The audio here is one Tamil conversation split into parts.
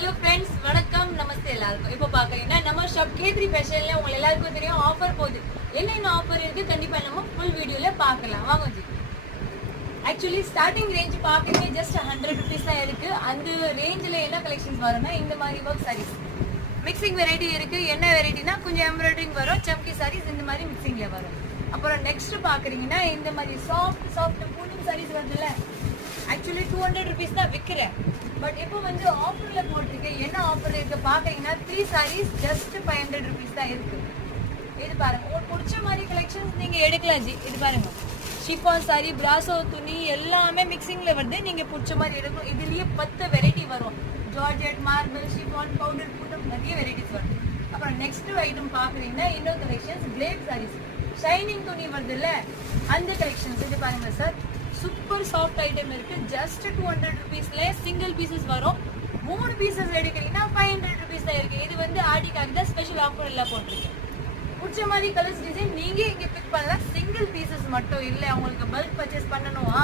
ஹலோ ஃப்ரெண்ட்ஸ், வணக்கம், நமஸ்தே எல்லாருக்கும். இப்போ பாக்குறீங்கன்னா நம்ம ஷாப் K3 ஃபேஷன்ல உங்க எல்லாருக்கும் தெரியும் ஆஃபர் போகுது. என்ன ஆஃபர் இருக்கு கண்டிப்பா நம்ம ஃபுல் வீடியோல பார்க்கலாம். வாங்க ஜி. ஆக்சுவலி ஸ்டார்டிங் ரேஞ்ச் பாக்குறீங்க ஜஸ்ட் 100 rupees தான் இருக்கு. அந்த ரேஞ்சில என்ன கலெக்ஷன்ஸ் வரும்னா இந்த மாதிரி ஒர்க் சாரீஸ் மிக்சிங் வெரைட்டி இருக்கு. என்ன வெரைட்டினா கொஞ்சம் எம்ப்ராய்டரிங் வரும், சம்கி சாரீஸ் இந்த மாதிரி மிக்சிங்ல வரும். அப்புறம் நெக்ஸ்ட் பாக்குறீங்கன்னா இந்த மாதிரி சாஃப்ட் பூனம் சாரீஸ் வருதுல்ல. ஆக்சுவலி 200 rupees தான் விற்கிறேன். பட் இப்போ வந்து ஆஃபர்ல போட்டிருக்கேன். என்ன ஆஃபர் இருக்கு பாத்தீங்கன்னா 3 சாரீஸ் ஜஸ்ட் 500 rupees தான் இருக்கு. இது பாருங்க, உங்களுக்கு பிடிச்ச மாதிரி கலெக்ஷன்ஸ் நீங்க எடுக்கலாம் ஜி. இது பாருங்க, ஷிஃபான் சாரி, பிராசோ துணி எல்லாமே மிக்சிங்ல வருது. நீங்க பிடிச்ச மாதிரி எடுக்கணும். இதுலயே 10 வெரைட்டி வரும். ஜார்ஜெட், மார்பிள், ஷிஃபான், பவுடர் பூட்டம் நிறைய வெரைட்டிஸ் வரும். அப்புறம் நெக்ஸ்ட் ஐட்டம் பாக்குறீங்கன்னா இன்னொரு கலெக்ஷன்ஸ் கிளேப் சாரீஸ், ஷைனிங் துணி வருது இல்ல, அந்த கலெக்ஷன்ஸ். இது பாருங்க சார், சூப்பர் சாஃப்ட் ஐட்டம் இருக்கு. ஜஸ்ட் 200 rupeesல சிங்கிள் பீசஸ் வரும். 3 பீசஸ் எடுக்கிறீங்கன்னா 500 rupees தான் இருக்கு. இது வந்து ஆடிக்காக தான் ஸ்பெஷல் ஆஃபர் எல்லாம் போட்டிருக்கேன். பிடிச்ச மாதிரி கலர்ஸ் டிசைன் நீங்க இங்க பிக் பண்ணலாம். சிங்கிள் பீசஸ் மட்டும் இல்ல, உங்களுக்கு பல்க் பர்ச்சேஸ் பண்ணணும்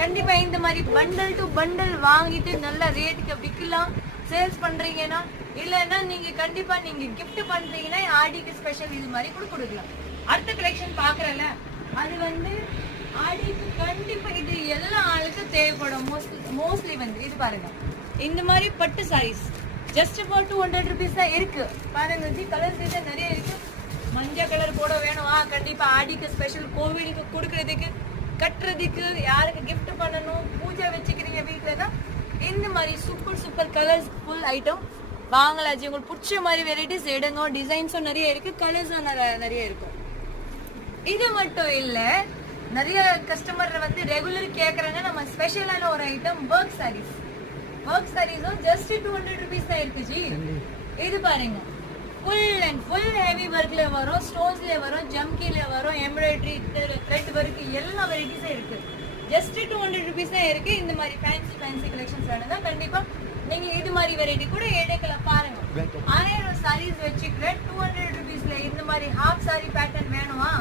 கண்டிப்பா இந்த மாதிரி பண்டல் டு பண்டல் வாங்கிட்டு நல்ல ரேட்டுக்கு விற்கலாம். சேல்ஸ் பண்றீங்கன்னா இல்லைன்னா நீங்க கண்டிப்பா நீங்க கிஃப்ட் பண்றீங்கன்னா ஆடிக்கு ஸ்பெஷல் இது மாதிரி கூட கொடுக்கலாம். அடுத்த கலெக்ஷன் பாக்குறல, அது வந்து ஆடிக்கு கண்டிப்பா இது எல்லா ஆளுக்கும் தேவைப்படும். மோஸ்ட்லி வந்து இது பாருங்க, இந்த மாதிரி பட்டு சாரீஸ் ஜஸ்ட் ஃபார் 200 rupees தான் இருக்கு. பாருங்க ஜி, கலர் டிசைன் நிறைய இருக்கு. மஞ்சள் கலர் போட வேணும் கண்டிப்பா ஆடிக்கு ஸ்பெஷல், கோவிலுக்கு கொடுக்கறதுக்கு, கட்டுறதுக்கு, யாருக்கு கிஃப்ட் பண்ணணும், பூஜை வச்சுக்கிறீங்க வீட்டுலன்னா இந்த மாதிரி சூப்பர் கலர்ஸ் ஃபுல் ஐட்டம் வாங்கலாம் ஜி. உங்களுக்கு பிடிச்ச மாதிரி வெரைட்டிஸ் எடுங்க. டிசைன்ஸும் நிறைய இருக்கு, கலர்ஸும் நிறைய இருக்கும். இது மட்டும் இல்ல, நிறைய கஸ்டமர் வந்து ரெகுலர் கேக்குறாங்க நம்ம ஸ்பெஷலான ஒரு ஐட்டம் ஒர்க் சாரீஸும் ஜஸ்ட் 200 rupees தான் இருக்கு ஜி. இது பாருங்க, ஃபுல் அண்ட் ஃபுல் ஹெவி ஒர்க்ல வரும், ஸ்டோன்ஸ்ல வரும், ஜம்கில வரும், எம்ப்ராய்டரி, த்ரெட் ஒர்க் எல்லா வெரைட்டிஸும் இருக்கு. ஜஸ்ட் 200 rupees தான் இருக்கு. இந்த மாதிரி ஃபேன்சி கலெக்ஷன்ஸ் வேணும்னா கண்டிப்பா நீங்க இது மாதிரி வெரைட்டி கூட எடுக்கலாம். பாருங்க, 1000 சாரீஸ் வச்சுக்கிற 200 rupeesல இந்த மாதிரி ஹாஃப் சாரி பேட்டர்ன் வேணுமா?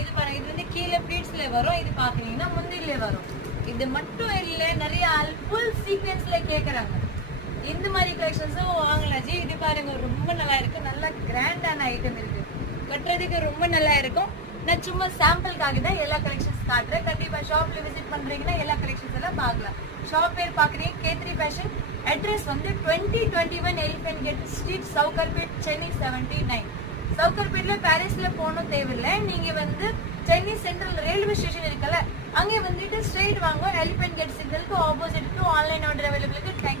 இது பாருங்க, இது வந்து கீழே ப்ளீட்ஸ்ல வரும். இது பாக்குறீங்கன்னா முந்திரில வரும். இது மட்டும் இல்ல, நிறைய ஃபுல் சீக்வென்ஸ்ல கேக்குறாங்க. இந்த மாதிரி கலெக்ஷன்ஸும் வாங்கலாம் ஜி. இது பாருங்க, ரொம்ப நல்லா இருக்கு. நல்ல கிராண்டான ஐட்டம் இருக்கு, கட்டுறதுக்கு ரொம்ப நல்லா இருக்கும். நான் சும்மா சாம்பிளுக்காக தான் எல்லா கலெக்ஷன்ஸ் காட்டுறேன். கண்டிப்பா ஷாப்ல விசிட் பண்றீங்கன்னா எல்லா கலெக்ஷன்ஸ் எல்லாம் பார்க்கலாம். ஷாப் பேர் பாக்குறீங்க K3 ஃபேஷன். அட்ரஸ் வந்து 2021 elephant gate street, Sowcarpet, Chennai 79. சவுகர்பேட்ல பாரிஸ்ல போகணும் தேவையில்லை. நீங்க வந்து சென்னை சென்ட்ரல் ரயில்வே ஸ்டேஷன் இருக்குல்ல, அங்கே வந்துட்டு ஸ்ட்ரெயிட் வாங்க. எலிஃபென்ட் கேட் சிக்னலுக்கு opposite to online order available இருக்கு.